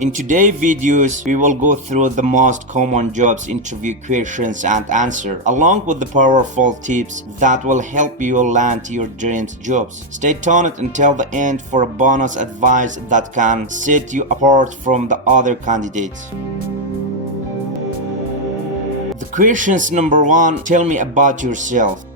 In today's videos, we will go through the most common jobs interview questions and answer, along with the powerful tips that will help you land your dreams jobs. Stay tuned until the end for a bonus advice that can set you apart from the other candidates. The questions number 1, tell me about yourself.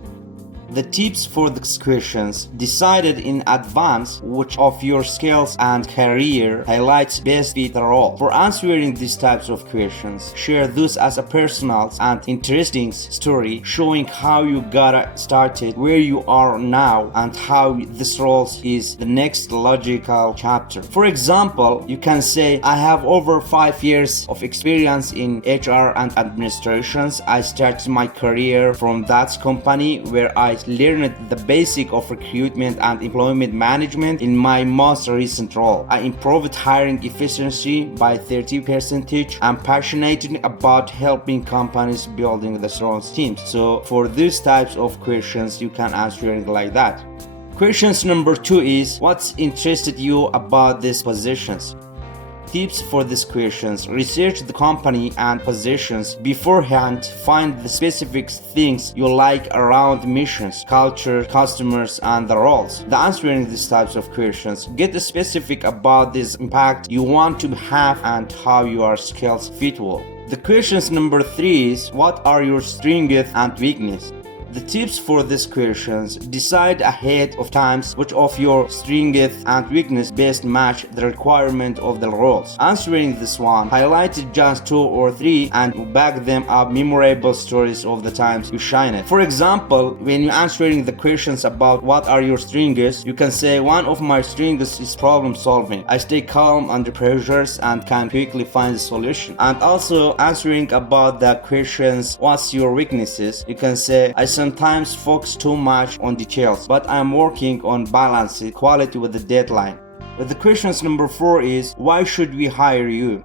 The tips for these questions decided in advance which of your skills and career highlights best fit the role. For answering these types of questions, share those as a personal and interesting story showing how you got started, where you are now, and how this role is the next logical chapter. For example, you can say, I have over 5 years of experience in HR and administrations. I started my career from that company where I learned the basic of recruitment and employment management. In my most recent role, I improved hiring efficiency by 30%. I'm passionate about helping companies building the strong teams. So for these types of questions, you can answer it like that. Questions number 2 is, what's interested you about these positions? Tips for these questions: research the company and positions beforehand. Find the specific things you like around missions, culture, customers, and the roles. The answering these types of questions, get specific about this impact you want to have and how your skills fit well. The questions number 3 is, what are your strengths and weaknesses? The tips for these questions, decide ahead of time which of your strengths and weaknesses best match the requirement of the roles. Answering this one, highlight just 2 or 3 and back them up memorable stories of the times you shine it. For example, when you're answering the questions about what are your strengths, you can say, one of my strengths is problem solving. I stay calm under pressures and can quickly find a solution. And also answering about the questions, what's your weaknesses, you can say, I sometimes focus too much on details, but I'm working on balancing quality with the deadline. But the questions number 4 is, why should we hire you?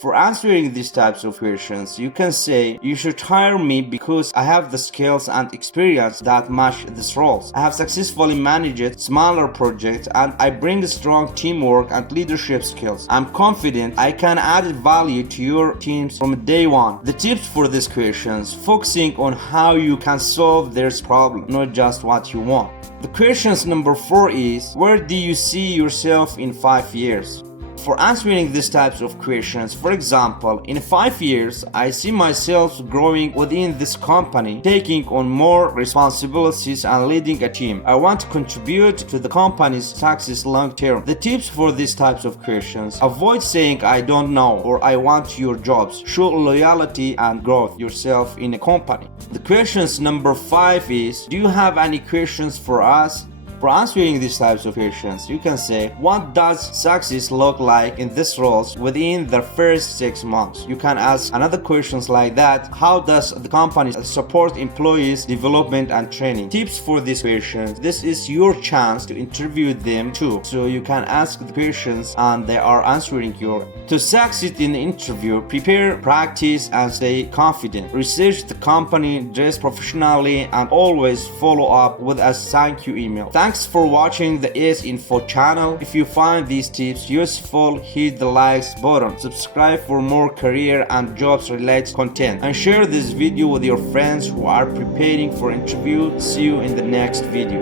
For answering these types of questions, you can say, you should hire me because I have the skills and experience that match these roles. I have successfully managed smaller projects and I bring strong teamwork and leadership skills. I'm confident I can add value to your teams from day one. The tips for these questions, focusing on how you can solve their problem, not just what you want. The questions number 4 is, where do you see yourself in 5 years? For answering these types of questions, for example, in 5 years, I see myself growing within this company, taking on more responsibilities and leading a team. I want to contribute to the company's success long term. The tips for these types of questions, avoid saying I don't know or I want your jobs. Show loyalty and growth yourself in a company. The questions number 5 is, do you have any questions for us? For answering these types of questions, you can say, what does success look like in these roles within the first 6 months? You can ask another questions like that, how does the company support employees' development and training? Tips for these questions, this is your chance to interview them too. So you can ask the questions and they are answering your. To succeed in the interview, prepare, practice, and stay confident. Research the company, dress professionally, and always follow up with a thank you email. Thanks for watching the ESSINFO channel. If you find these tips useful, hit the likes button, subscribe for more career and jobs related content, and share this video with your friends who are preparing for interview. See you in the next video.